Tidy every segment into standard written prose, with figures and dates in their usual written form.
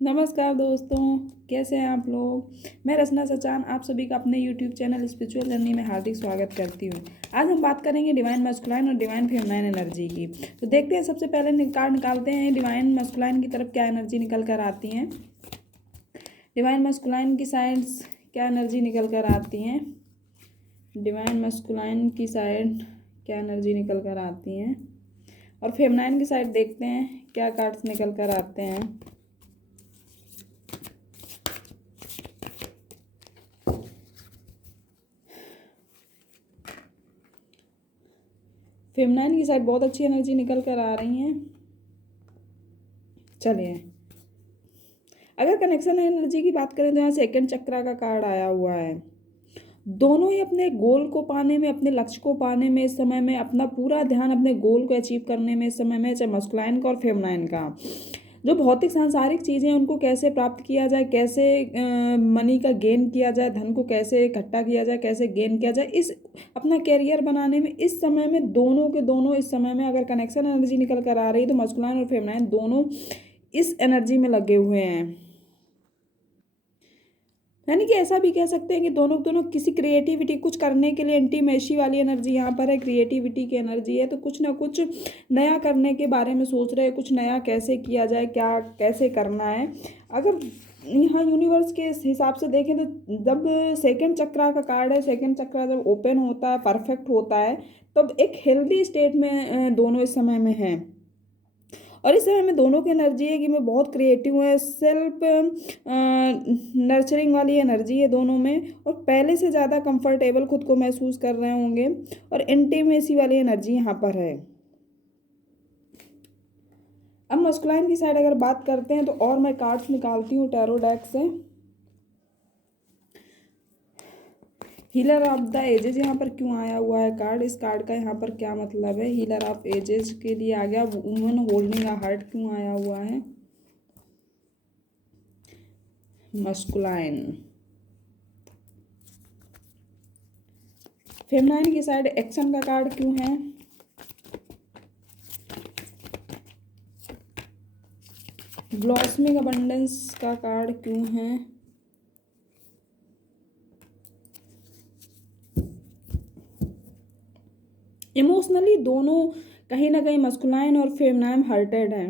नमस्कार दोस्तों, कैसे हैं आप लोग। मैं रचना सचान आप सभी का अपने यूट्यूब चैनल स्पिरिचुअल जर्नी में हार्दिक स्वागत करती हूँ। आज हम बात करेंगे डिवाइन मस्कुलाइन और डिवाइन फेमिनाइन एनर्जी की। तो देखते हैं, सबसे पहले कार्ड निकालते हैं डिवाइन मस्कुलाइन की तरफ क्या एनर्जी निकल कर आती हैं। डिवाइन मस्कुलाइन की साइड्स क्या एनर्जी निकल कर आती हैं। डिवाइन मस्कुलाइन की साइड क्या एनर्जी निकल कर आती हैं और फेमिनाइन की साइड देखते हैं क्या कार्ड्स निकल कर आते हैं। फेमिनाइन की साइड बहुत अच्छी एनर्जी निकल कर आ रही हैं। चलिए, अगर कनेक्शन एनर्जी की बात करें तो यहाँ सेकंड चक्रा का कार्ड आया हुआ है। दोनों ही अपने गोल को पाने में, अपने लक्ष्य को पाने में इस समय में अपना पूरा ध्यान अपने गोल को अचीव करने में इस समय में, चाहे मस्कुलाइन का और फेमिनाइन का, जो भौतिक सांसारिक चीज़ें हैं उनको कैसे प्राप्त किया जाए, कैसे मनी का गेन किया जाए, धन को कैसे इकट्ठा किया जाए, कैसे गेन किया जाए, इस अपना कैरियर बनाने में इस समय में दोनों के दोनों इस समय में अगर कनेक्शन एनर्जी निकल कर आ रही है तो मस्कुलाइन और फेमिनाइन दोनों इस एनर्जी में लगे हुए हैं। यानी कि ऐसा भी कह सकते हैं कि दोनों दोनों किसी क्रिएटिविटी कुछ करने के लिए, इंटीमेसी वाली एनर्जी यहाँ पर है, क्रिएटिविटी की एनर्जी है। तो कुछ ना कुछ नया करने के बारे में सोच रहे हैं, कुछ नया कैसे किया जाए, क्या कैसे करना है। अगर यहाँ यूनिवर्स के हिसाब से देखें तो जब सेकंड चक्रा का कार्ड है, सेकंड चक्रा जब ओपन होता है, परफेक्ट होता है, तब एक हेल्दी स्टेट में दोनों इस समय में हैं। और इस समय में दोनों की एनर्जी है कि मैं बहुत क्रिएटिव है, सेल्फ नर्चरिंग वाली एनर्जी है दोनों में, और पहले से ज़्यादा कंफर्टेबल खुद को महसूस कर रहे होंगे, और इंटीमेसी वाली एनर्जी यहाँ पर है। अब मस्कुलाइन की साइड अगर बात करते हैं तो और मैं कार्ड्स निकालती हूँ टैरो डेक से। हीलर ऑफ द एजेस यहाँ पर क्यों आया हुआ है कार्ड, इस कार्ड का यहाँ पर क्या मतलब है। हीलर ऑफ एजेस के लिए आ गया। वुमन होल्डिंग अ हार्ट क्यों आया हुआ है। मस्कुलाइन। फेमिनाइन की साइड एक्शन का कार्ड क्यों है। ब्लॉसमिंग अबंडेंस का कार्ड क्यों है। इमोशनली दोनों कहीं ना कहीं मस्कुलाइन और फेमिनाइन हर्टेड है,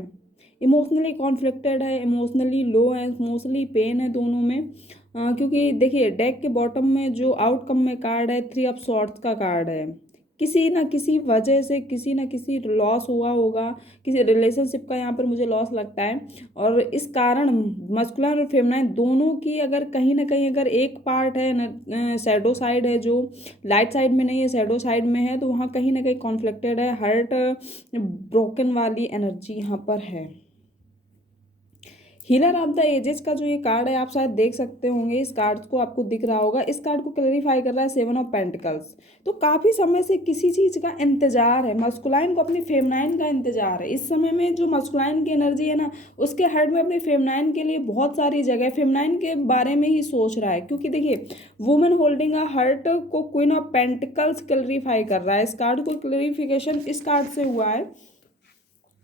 इमोशनली कॉन्फ्लिक्टेड है, इमोशनली लो है, इमोशनली पेन है दोनों में। क्योंकि देखिए, डेक के बॉटम में जो आउटकम में कार्ड है, थ्री ऑफ सॉर्ड्स का कार्ड है। किसी ना किसी वजह से किसी ना किसी लॉस हुआ होगा, किसी रिलेशनशिप का यहाँ पर मुझे लॉस लगता है। और इस कारण मस्कुलाइन और फेमिनाइन दोनों की अगर कहीं ना कहीं अगर एक पार्ट है ना, शैडो साइड है जो लाइट साइड में नहीं है, शैडो साइड में है, तो वहाँ कहीं ना कहीं कॉन्फ्लिक्टेड है, हर्ट ब्रोकन वाली एनर्जी यहाँ पर है। हीलर ऑफ द एजेस का जो ये कार्ड है, आप शायद देख सकते होंगे, इस कार्ड को आपको दिख रहा होगा, इस कार्ड को क्लैरिफाई कर रहा है सेवन ऑफ पेंटिकल्स। तो काफ़ी समय से किसी चीज़ का इंतजार है, मस्कुलाइन को अपनी फेमिनाइन का इंतजार है। इस समय में जो मस्कुलाइन की एनर्जी है ना, उसके हेड में अपनी फेमिनाइन के लिए बहुत सारी जगह फेमिनाइन के बारे में ही सोच रहा है। क्योंकि देखिए, वुमेन होल्डिंग अ हर्ट को क्वीन ऑफ पेंटिकल्स क्लैरिफाई कर रहा है। इस कार्ड को क्लैरिफिकेशन इस कार्ड से हुआ है।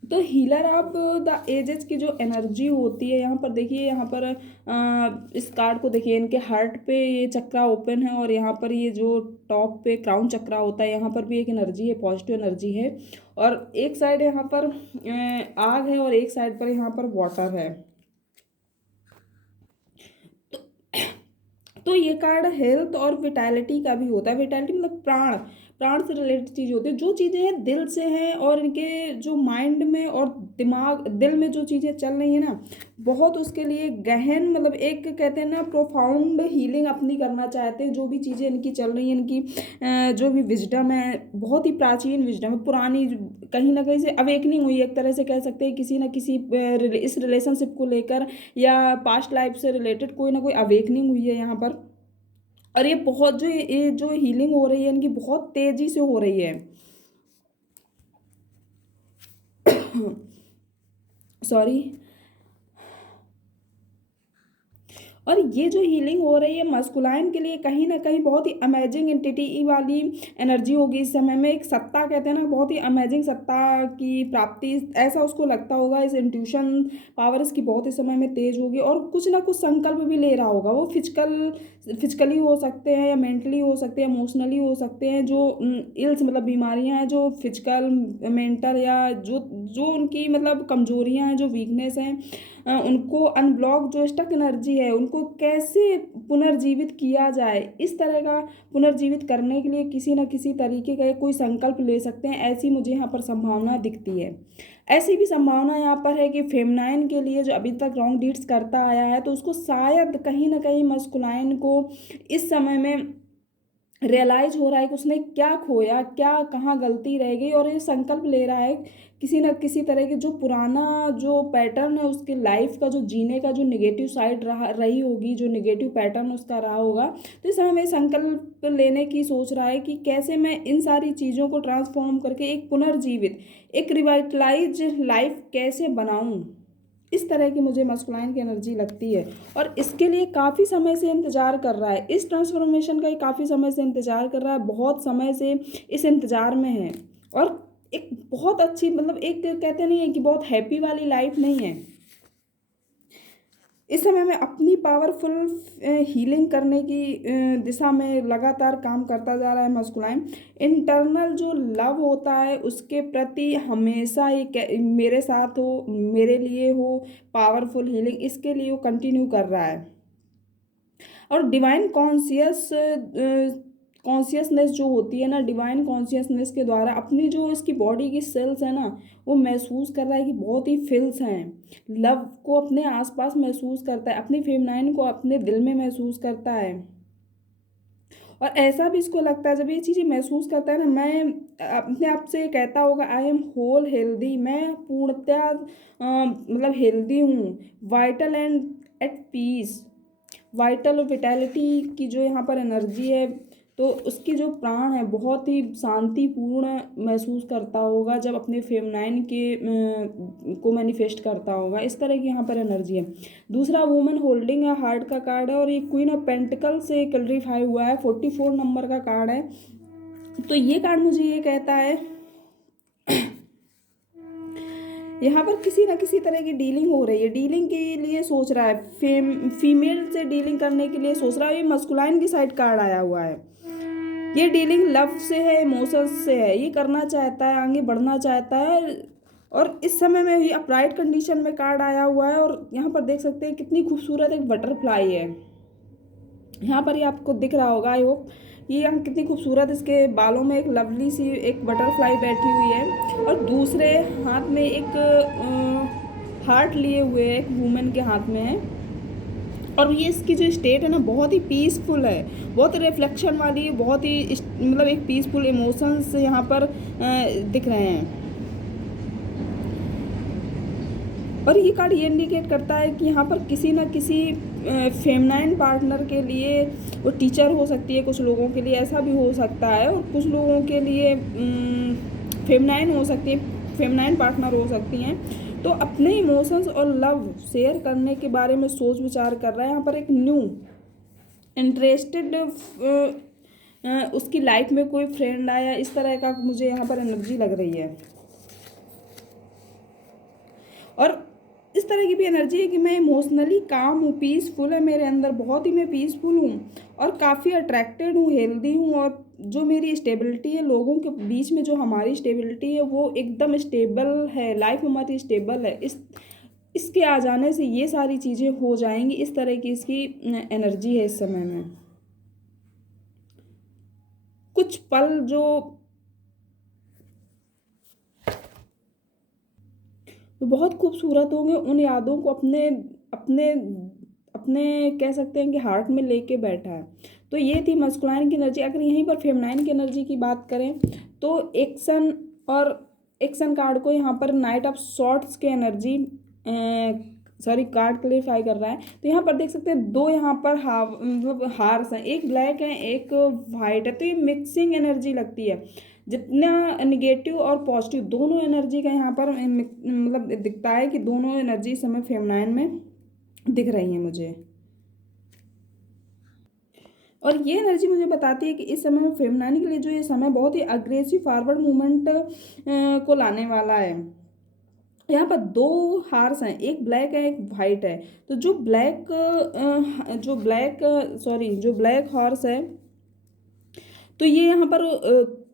तो हीलर ऑफ द एजेस की जो एनर्जी होती है, यहाँ पर देखिए, यहाँ पर इस कार्ड को देखिए, इनके हार्ट पे ये चक्रा ओपन है, और यहाँ पर ये जो टॉप पे क्राउन चक्रा होता है, यहाँ पर भी एक एनर्जी है, पॉजिटिव एनर्जी है। और एक साइड यहाँ पर आग है, और एक साइड पर यहाँ पर वाटर है। तो ये कार्ड हेल्थ और विटालिटी का भी होता है। विटालिटी मतलब प्राण, प्राण से रिलेटेड चीज़ होती है, जो चीज़ें हैं दिल से हैं, और इनके जो माइंड में और दिमाग दिल में जो चीज़ें चल रही हैं ना, बहुत उसके लिए गहन, मतलब एक कहते हैं ना, प्रोफाउंड हीलिंग अपनी करना चाहते हैं। जो भी चीज़ें इनकी चल रही हैं, इनकी जो भी विजडम है, बहुत ही प्राचीन विजडम है, पुरानी, कहीं ना कहीं से अवेकनिंग हुई है, एक तरह से कह सकते हैं, किसी ना किसी इस रिलेशनशिप को लेकर या पास्ट लाइफ से रिलेटेड कोई ना कोई अवेकनिंग हुई है यहाँ पर। और ये बहुत जो ये जो हीलिंग हो रही है इनकी, बहुत तेजी से हो रही है। सॉरी। और ये जो हीलिंग हो रही है मस्कुलाइन के लिए कहीं ना कहीं बहुत ही अमेजिंग एंटिटी वाली एनर्जी होगी इस समय में। एक सत्ता कहते हैं ना, बहुत ही अमेजिंग सत्ता की प्राप्ति ऐसा उसको लगता होगा। इस इंट्यूशन पावर इसकी बहुत इस समय में तेज होगी और कुछ ना कुछ संकल्प भी ले रहा होगा। वो फिजिकली हो सकते हैं या मेंटली हो सकते हैं, इमोशनली हो सकते हैं। जो इल्स मतलब बीमारियां हैं जो फिजिकल मेंटल या जो जो उनकी मतलब कमजोरियां हैं, जो वीकनेस हैं, उनको अनब्लॉक जो स्टक एनर्जी है उनको कैसे पुनर्जीवित किया जाए, इस तरह का पुनर्जीवित करने के लिए किसी न किसी तरीके का कोई संकल्प ले सकते हैं। ऐसी मुझे यहाँ पर संभावना दिखती है। ऐसी भी संभावना यहाँ पर है कि फेमनाइन के लिए जो अभी तक रॉन्ग डीड्स करता आया है तो उसको शायद कहीं ना कहीं मस्कुलाइन को इस समय में रियलाइज हो रहा है कि उसने क्या खोया, क्या कहाँ गलती रह गई, और ये संकल्प ले रहा है किसी न किसी तरह के जो पुराना जो पैटर्न है उसके लाइफ का, जो जीने का जो निगेटिव साइड रही होगी, जो निगेटिव पैटर्न उसका रहा होगा। तो इस समय में संकल्प लेने की सोच रहा है कि कैसे मैं इन सारी चीज़ों को ट्रांसफॉर्म करके एक पुनर्जीवित, एक रिवाइटलाइज लाइफ कैसे बनाऊं। इस तरह की मुझे मस्कुलाइन की एनर्जी लगती है और इसके लिए काफ़ी समय से इंतज़ार कर रहा है। इस ट्रांसफॉर्मेशन का ही काफ़ी समय से इंतज़ार कर रहा है, बहुत समय से इस इंतज़ार में है। और एक बहुत अच्छी मतलब एक कहते नहीं है कि बहुत हैप्पी वाली लाइफ नहीं है। इस समय में अपनी पावरफुल हीलिंग करने की दिशा में लगातार काम करता जा रहा है मस्कुलाइन। इंटरनल जो लव होता है उसके प्रति हमेशा ये मेरे साथ हो, मेरे लिए हो, पावरफुल हीलिंग इसके लिए वो कंटिन्यू कर रहा है। और डिवाइन कॉन्शियसनेस जो होती है ना, डिवाइन कॉन्शियसनेस के द्वारा अपनी जो इसकी बॉडी की सेल्स है ना, वो महसूस कर रहा है कि बहुत ही फील्स हैं, लव को अपने आसपास महसूस करता है, अपनी फेमनाइन को अपने दिल में महसूस करता है। और ऐसा भी इसको लगता है जब ये चीज़ें महसूस करता है ना, मैं अपने आप से कहता होगा आई एम होल हेल्दी, मैं पूर्णतः मतलब हेल्दी हूँ, vital and at peace. Vital और विटैलिटी की जो यहाँ पर एनर्जी है तो उसकी जो प्राण है बहुत ही शांतिपूर्ण महसूस करता होगा जब अपने फेमनाइन के को मैनिफेस्ट करता होगा। इस तरह की यहाँ पर एनर्जी है। दूसरा वुमन होल्डिंग अ हार्ट का कार्ड है और ये क्वीन ऑफ पेंटिकल से क्लैरिफाई हुआ है, 44 नंबर का कार्ड है। तो ये कार्ड मुझे ये कहता है यहाँ पर किसी ना किसी तरह की डीलिंग हो रही है, डीलिंग के लिए सोच रहा है, फीमेल से डीलिंग करने के लिए सोच रहा है। ये मस्कुलाइन की साइड कार्ड आया हुआ है। ये डीलिंग लव से है, इमोशंस से है, ये करना चाहता है, आगे बढ़ना चाहता है। और इस समय में ये अपराइट कंडीशन में कार्ड आया हुआ है और यहाँ पर देख सकते हैं कितनी खूबसूरत एक बटरफ्लाई है। यहाँ पर ये आपको दिख रहा होगा, आई होप। ये यहाँ कितनी खूबसूरत, इसके बालों में एक लवली सी एक बटरफ्लाई बैठी हुई है और दूसरे हाथ में एक हार्ट लिए हुए एक वुमेन के हाथ में है। और ये इसकी जो स्टेट है ना बहुत ही पीसफुल है, बहुत रिफ्लेक्शन वाली, बहुत ही मतलब एक पीसफुल इमोशंस यहाँ पर दिख रहे हैं। और ये कार्ड ये इंडिकेट करता है कि यहाँ पर किसी न किसी फेमनाइन पार्टनर के लिए, वो टीचर हो सकती है, कुछ लोगों के लिए ऐसा भी हो सकता है, और कुछ लोगों के लिए फेमनाइन हो सकती है, फेमनाइन पार्टनर हो सकती हैं। तो अपने इमोशंस और लव शेयर करने के बारे में सोच विचार कर रहा है। यहाँ पर एक न्यू इंटरेस्टेड उसकी लाइफ में कोई फ्रेंड आया, इस तरह का मुझे यहाँ पर एनर्जी लग रही है। और इस तरह की भी एनर्जी है कि मैं इमोशनली काम हूँ, पीसफुल है मेरे अंदर, बहुत ही मैं पीसफुल हूँ और काफ़ी अट्रैक्टेड हूँ, हेल्दी हूँ। और जो मेरी स्टेबिलिटी है, लोगों के बीच में जो हमारी स्टेबिलिटी है वो एकदम स्टेबल है, लाइफ हमारी स्टेबल है। इसके आ जाने से ये सारी चीज़ें हो जाएंगी। इस तरह की इसकी एनर्जी है इस समय में। कुछ पल जो बहुत खूबसूरत होंगे, उन यादों को अपने अपने अपने कह सकते हैं कि हार्ट में लेके बैठा है। तो ये थी मस्कुलाइन की एनर्जी। अगर यहीं पर फेमनाइन की एनर्जी की बात करें तो एक्शन और एक्शन कार्ड को यहाँ पर नाइट ऑफ सॉर्ट्स की एनर्जी सॉरी कार्ड क्लेरिफाई कर रहा है। तो यहाँ पर देख सकते हैं दो यहाँ पर मतलब हार्स हैं, एक ब्लैक है एक वाइट है। तो ये मिक्सिंग एनर्जी लगती है, जितना निगेटिव और पॉजिटिव दोनों एनर्जी का यहाँ पर मतलब दिखता है कि दोनों एनर्जी इस समय फेमनाइन में दिख रही हैं मुझे। और ये एनर्जी मुझे बताती है कि इस समय में फेमिनाइन के लिए जो ये समय बहुत ही अग्रेसिव फॉरवर्ड मूवमेंट को लाने वाला है। यहाँ पर दो हार्स हैं, एक ब्लैक है एक वाइट है। तो जो ब्लैक हॉर्स है, तो ये यहाँ पर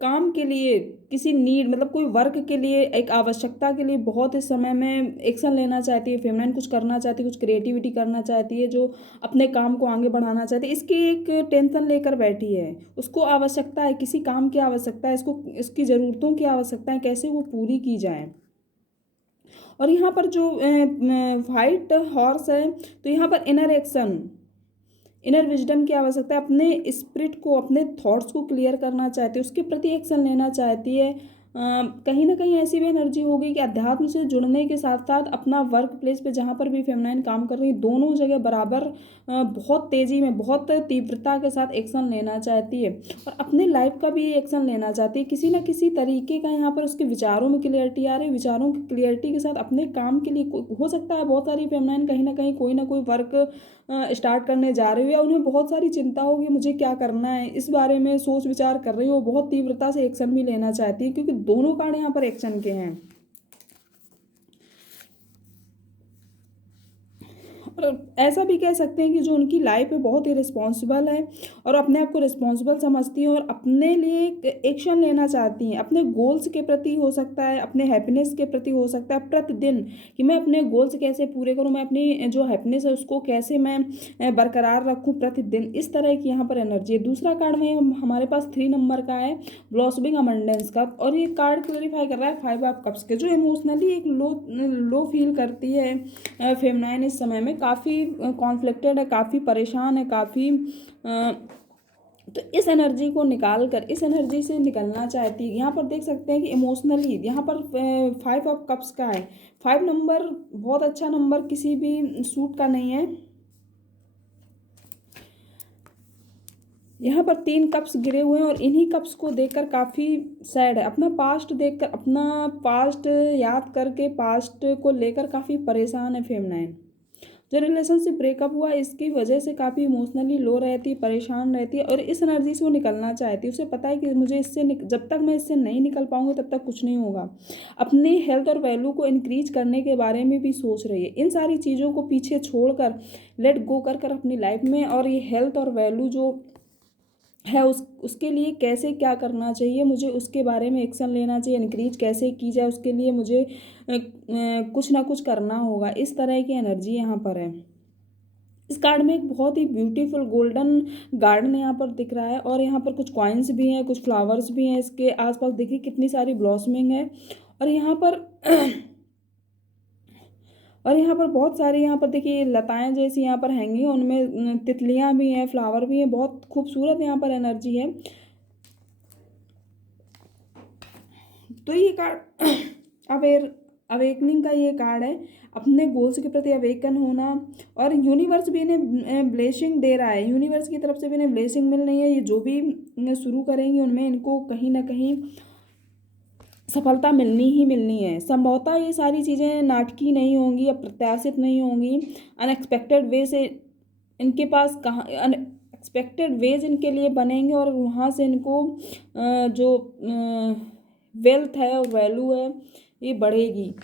काम के लिए किसी नीड मतलब कोई वर्क के लिए एक आवश्यकता के लिए बहुत इस समय में एक्शन लेना चाहती है। फेमिनाइन कुछ करना चाहती है, कुछ क्रिएटिविटी करना चाहती है, जो अपने काम को आगे बढ़ाना चाहती है। इसकी एक टेंशन लेकर बैठी है, उसको आवश्यकता है, किसी काम की आवश्यकता है, इसको इसकी ज़रूरतों की आवश्यकता है, कैसे वो पूरी की जाए। और यहाँ पर जो वाइट हॉर्स है, तो यहाँ पर इनर विजडम की आवश्यकता है, अपने स्पिरिट को, अपने थॉट्स को क्लियर करना चाहती है, उसके प्रति एक्शन लेना चाहती है। कहीं ना कहीं ऐसी भी एनर्जी होगी कि अध्यात्म से जुड़ने के साथ साथ अपना वर्क प्लेस पे जहाँ पर भी फेमिनाइन काम कर रही है, दोनों जगह बराबर बहुत तेज़ी में, बहुत तीव्रता के साथ एक्शन लेना चाहती है और अपने लाइफ का भी एक्शन लेना चाहती है। किसी ना किसी तरीके का यहाँ पर उसके विचारों में क्लियरिटी आ रही है, विचारों की क्लियरिटी के साथ अपने काम के लिए हो सकता है बहुत सारी फेमिनाइन कहीं ना कहीं कोई ना कोई वर्क स्टार्ट करने जा रही हो, या उन्हें बहुत सारी चिंता होगी मुझे क्या करना है, इस बारे में सोच विचार कर रही हो, बहुत तीव्रता से एक्शन भी लेना चाहती है, क्योंकि दोनों कार्ड यहाँ पर एक्शन के हैं। और ऐसा भी कह सकते हैं कि जो उनकी लाइफ है बहुत ही रिस्पॉन्सिबल है और अपने आप को रिस्पॉन्सिबल समझती हैं और अपने लिए एक्शन लेना चाहती हैं, अपने गोल्स के प्रति हो सकता है, अपने हैप्पीनेस के प्रति हो सकता है, प्रतिदिन कि मैं अपने गोल्स कैसे पूरे करूं, मैं अपनी जो हैप्पीनेस है उसको कैसे मैं बरकरार रखूं प्रतिदिन, इस तरह की यहाँ पर एनर्जी है। दूसरा कार्ड में हमारे पास 3 नंबर का है, ब्लॉसमिंग अबंडेंस का, और ये कार्ड क्लेरिफाई कर रहा है 5 ऑफ कप्स के, जो इमोशनली एक लो फील करती है फेमिनाइन इस समय में, काफ़ी कॉन्फ्लिक्टेड है, काफ़ी परेशान है, काफ़ी तो इस एनर्जी को निकाल कर इस एनर्जी से निकलना चाहती है। यहाँ पर देख सकते हैं कि इमोशनली यहाँ पर 5 ऑफ कप्स का है। 5 नंबर बहुत अच्छा नंबर किसी भी सूट का नहीं है। यहाँ पर 3 कप्स गिरे हुए हैं और इन्हीं कप्स को देखकर काफ़ी सैड है, अपना पास्ट देखकर, अपना पास्ट याद करके, पास्ट को लेकर काफ़ी परेशान है फेमिनाइन। जो रिलेशनशिप ब्रेकअप हुआ इसकी वजह से काफ़ी इमोशनली लो रहती है, परेशान रहती है और इस एनर्जी से वो निकलना चाहती है। उसे पता है कि मुझे जब तक मैं इससे नहीं निकल पाऊंगी तब तक कुछ नहीं होगा। अपनी हेल्थ और वैल्यू को इंक्रीज करने के बारे में भी सोच रही है। इन सारी चीज़ों को पीछे छोड़कर लेट गो कर अपनी लाइफ में, और ये हेल्थ और वैल्यू जो है उसके लिए कैसे क्या करना चाहिए, मुझे उसके बारे में एक्शन लेना चाहिए, इंक्रीज कैसे की जाए उसके लिए मुझे कुछ ना कुछ करना होगा। इस तरह की एनर्जी यहाँ पर है। इस कार्ड में एक बहुत ही ब्यूटीफुल गोल्डन गार्डन यहाँ पर दिख रहा है और यहाँ पर कुछ कॉइन्स भी हैं, कुछ फ्लावर्स भी हैं, इसके आसपास देखिए कितनी सारी ब्लॉसमिंग है। और यहाँ पर बहुत सारी यहाँ पर देखिए लताएं जैसी यहाँ पर हैंगी, उनमें तितलियाँ भी हैं, फ्लावर भी हैं, बहुत खूबसूरत यहाँ पर एनर्जी है। तो ये कार्ड अवेकनिंग का ये कार्ड है, अपने गोल्स के प्रति अवेकन होना, और यूनिवर्स भी इन्हें ब्लेसिंग दे रहा है, यूनिवर्स की तरफ से भी इन्हें ब्लेसिंग मिल रही है। ये जो भी शुरू करेंगे उनमें इनको कहीं ना कहीं सफलता मिलनी ही मिलनी है। संभवतः ये सारी चीज़ें नाटकीय नहीं होंगी, अप्रत्याशित नहीं होंगी, अनएक्सपेक्टेड वे से इनके पास कहाँ अनएक्सपेक्टेड वेज इनके लिए बनेंगे और वहाँ से इनको जो वेल्थ है और वैल्यू है ये बढ़ेगी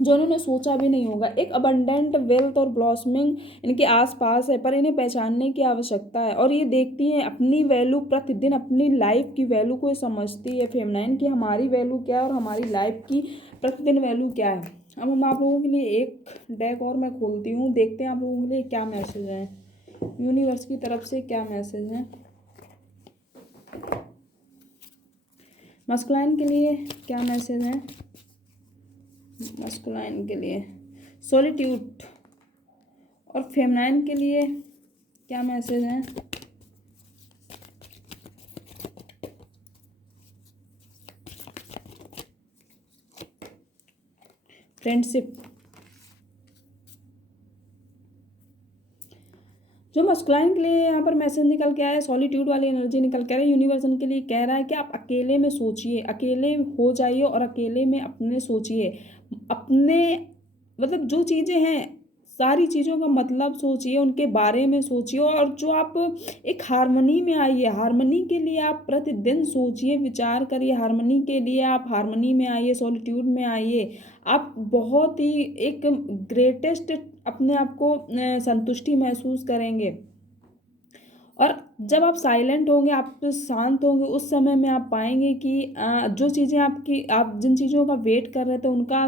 जो उन्होंने सोचा भी नहीं होगा। एक अबंडेंट वेल्थ और ब्लॉसमिंग इनके आसपास है, पर इन्हें पहचानने की आवश्यकता है और ये देखती हैं अपनी वैल्यू, प्रतिदिन अपनी लाइफ की वैल्यू को समझती है फेमिनाइन की हमारी वैल्यू क्या है और हमारी लाइफ की प्रतिदिन वैल्यू क्या है। अब हम आप लोगों के लिए एक डेक और मैं खोलती हूँ, देखते हैं आप लोगों के लिए क्या मैसेज है, यूनिवर्स की तरफ से क्या मैसेज है। मस्कुलाइन के लिए क्या मैसेज है, मस्कुलाइन के लिए सॉलिट्यूड, और फेमिनाइन के लिए क्या मैसेज है। फ्रेंडशिप। जो मस्कुलाइन के लिए यहाँ पर मैसेज निकल के आया है, सॉलिट्यूड वाली एनर्जी निकल के आ रही है। यूनिवर्स उनके लिए कह रहा है कि आप अकेले में सोचिए, अकेले हो जाइए और अकेले में अपने सोचिए, अपने मतलब जो चीज़ें हैं सारी चीज़ों का मतलब सोचिए, उनके बारे में सोचिए, और जो आप एक हार्मनी में आइए। हार्मनी के लिए आप प्रतिदिन सोचिए, विचार करिए। हार्मनी के लिए आप हार्मनी में आइए, सॉलिट्यूड में आइए। आप बहुत ही एक ग्रेटेस्ट अपने आप को संतुष्टि महसूस करेंगे। और जब आप साइलेंट होंगे, आप शांत होंगे, उस समय में आप पाएँगे कि जो चीज़ें आप जिन चीज़ों का वेट कर रहे थे, उनका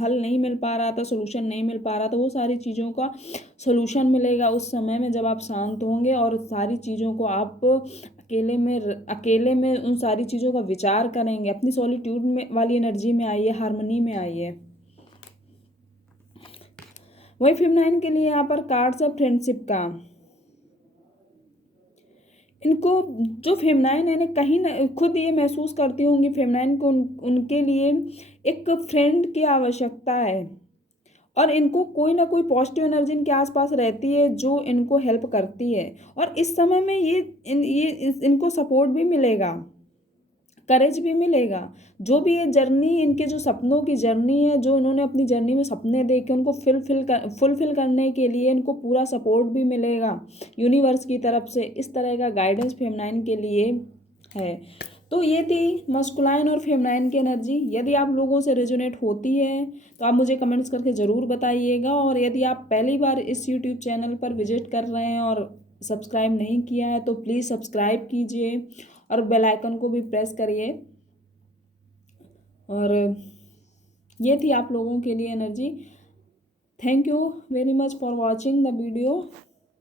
हल नहीं मिल पा रहा था, सॉल्यूशन नहीं मिल पा रहा था, वो सारी चीज़ों का सॉल्यूशन मिलेगा उस समय में, जब आप शांत होंगे और सारी चीज़ों को आप अकेले में उन सारी चीज़ों का विचार करेंगे। अपनी सॉलिट्यूड में वाली एनर्जी में आइए, हार्मनी में आइए। वही फेमिनाइन के लिए यहाँ पर कार्ड्स है फ्रेंडशिप का। इनको जो फेमिनाइन है ना, कहीं न खुद ये महसूस करती होंगी फेमिनाइन को, उनके लिए एक फ्रेंड की आवश्यकता है। और इनको कोई ना कोई पॉजिटिव एनर्जी इनके आसपास रहती है जो इनको हेल्प करती है। और इस समय में इनको सपोर्ट भी मिलेगा, करेज भी मिलेगा। जो भी ये जर्नी, इनके जो सपनों की जर्नी है, जो इन्होंने अपनी जर्नी में सपने देखे, उनको फुलफिल करने के लिए इनको पूरा सपोर्ट भी मिलेगा यूनिवर्स की तरफ से। इस तरह का गाइडेंस फेमिनाइन के लिए है। तो ये थी मस्कुलाइन और फेमिनाइन की एनर्जी। यदि आप लोगों से रेजोनेट होती है तो आप मुझे कमेंट्स करके ज़रूर बताइएगा। और यदि आप पहली बार इस यूट्यूब चैनल पर विजिट कर रहे हैं और सब्सक्राइब नहीं किया है तो प्लीज़ सब्सक्राइब कीजिए और बेल आइकन को भी प्रेस करिए। और ये थी आप लोगों के लिए energy. Thank you very much for watching the video.